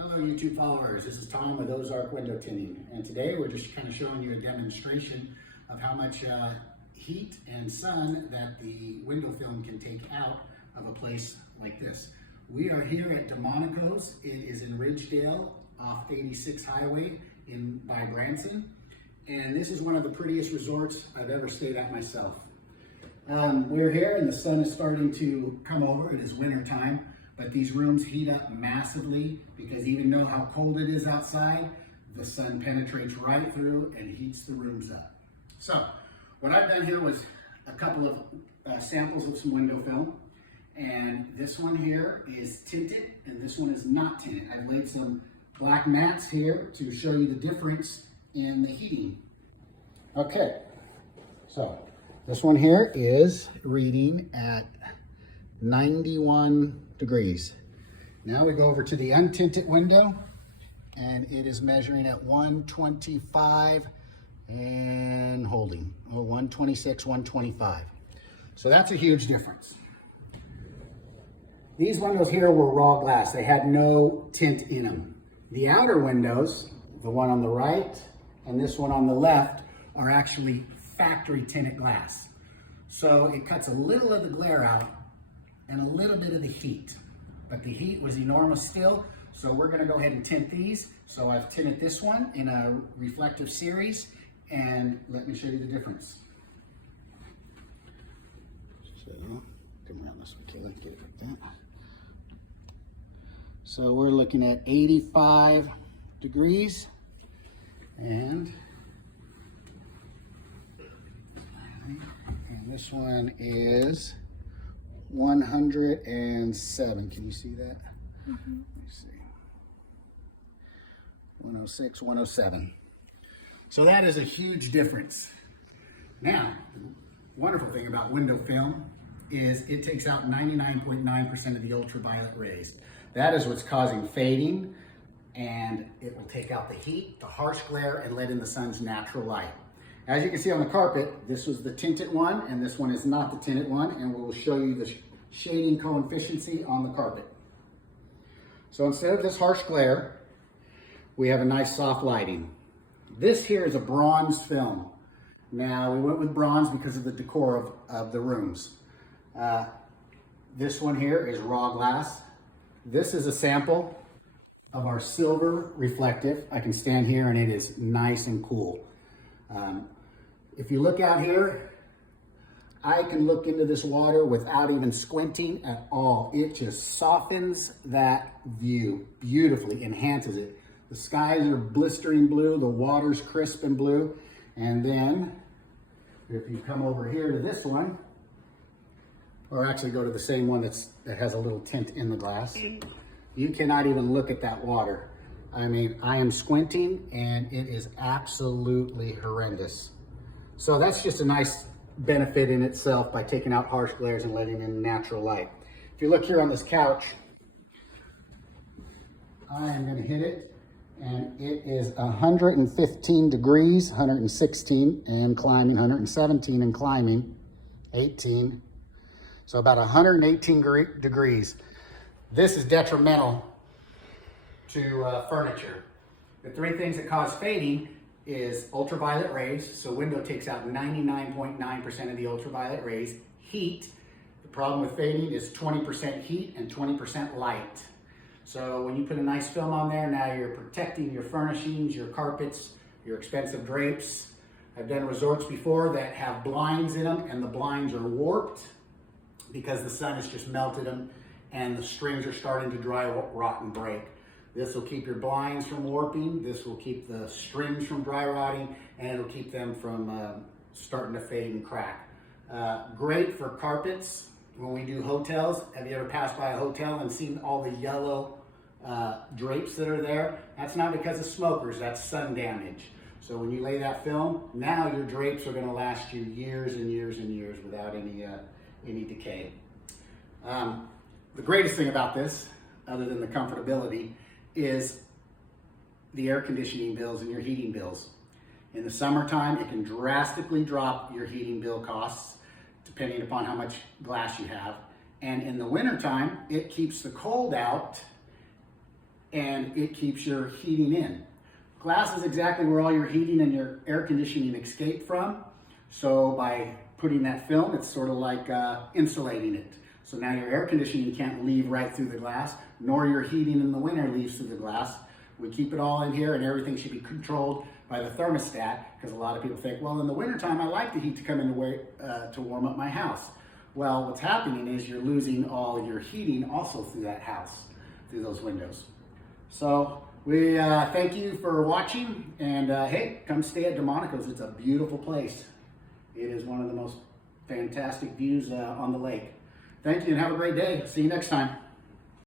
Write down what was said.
Hello YouTube followers, this is Tom with Ozark Window Tinting, and today we're just kind of showing you a demonstration of how much heat and sun that the window film can take out of a place like this. We are here at Delmonico's. It is in Ridgedale off 86 Highway by Branson, and this is one of the prettiest resorts I've ever stayed at myself. We're here and the sun is starting to come over. It is winter time. But these rooms heat up massively because even though how cold it is outside, the sun penetrates right through and heats the rooms up. So what I've done here was a couple of samples of some window film. And this one here is tinted and this one is not tinted. I've laid some black mats here to show you the difference in the heating. Okay, so this one here is reading at 91 degrees. Now we go over to the untinted window and it is measuring at 125 and holding, 126, 125. So that's a huge difference. These windows here were raw glass. They had no tint in them. The outer windows, the one on the right and this one on the left, are actually factory tinted glass. So it cuts a little of the glare out and a little bit of the heat, but the heat was enormous still, so we're gonna go ahead and tint these. So I've tinted this one in a reflective series, and let me show you the difference. So, come around this way, let's get it like that. So we're looking at 85 degrees, and this one is 107. Can you see that? Mm-hmm. Let me see. 106, 107. So that is a huge difference. Now, the wonderful thing about window film is it takes out 99.9% of the ultraviolet rays. That is what's causing fading, and it will take out the heat, the harsh glare, and let in the sun's natural light. As you can see on the carpet, this was the tinted one, and this one is not the tinted one, and we'll show you the shading coefficient on the carpet. So instead of this harsh glare, we have a nice soft lighting. This here is a bronze film. Now, we went with bronze because of the decor of the rooms. This one here is raw glass. This is a sample of our silver reflective. I can stand here and it is nice and cool. If you look out here, I can look into this water without even squinting at all. It just softens that view beautifully, enhances it. The skies are blistering blue, the water's crisp and blue. And then if you come over here to this one, or actually go to the same one that has a little tint in the glass, you cannot even look at that water. I mean, I am squinting and it is absolutely horrendous. So that's just a nice benefit in itself by taking out harsh glares and letting in natural light. If you look here on this couch, I am gonna hit it and it is 115 degrees, 116 and climbing, 117 and climbing, 18. So about 118 degrees. This is detrimental to furniture. The three things that cause fading is ultraviolet rays. So window takes out 99.9% of the ultraviolet rays. Heat, the problem with fading is 20% heat and 20% light. So when you put a nice film on there, now you're protecting your furnishings, your carpets, your expensive drapes. I've done resorts before that have blinds in them and the blinds are warped because the sun has just melted them and the strings are starting to dry, rot, and break. This will keep your blinds from warping, this will keep the strings from dry rotting, and it'll keep them from starting to fade and crack. Great for carpets when we do hotels. Have you ever passed by a hotel and seen all the yellow drapes that are there? That's not because of smokers, that's sun damage. So when you lay that film, now your drapes are gonna last you years and years and years without any decay. The greatest thing about this, other than the comfortability, is the air conditioning bills and your heating bills. In the summertime, it can drastically drop your heating bill costs depending upon how much glass you have. And in the wintertime, it keeps the cold out and it keeps your heating in. Glass is exactly where all your heating and your air conditioning escape from. So by putting that film, it's sort of like insulating it. So now your air conditioning can't leave right through the glass, nor your heating in the winter leaves through the glass. We keep it all in here, and everything should be controlled by the thermostat, because a lot of people think, well, in the wintertime, I like the heat to come in to warm up my house. Well, what's happening is you're losing all your heating also through that house, through those windows. So we thank you for watching, and hey, come stay at Delmonico's. It's a beautiful place. It is one of the most fantastic views on the lake. Thank you and have a great day. See you next time.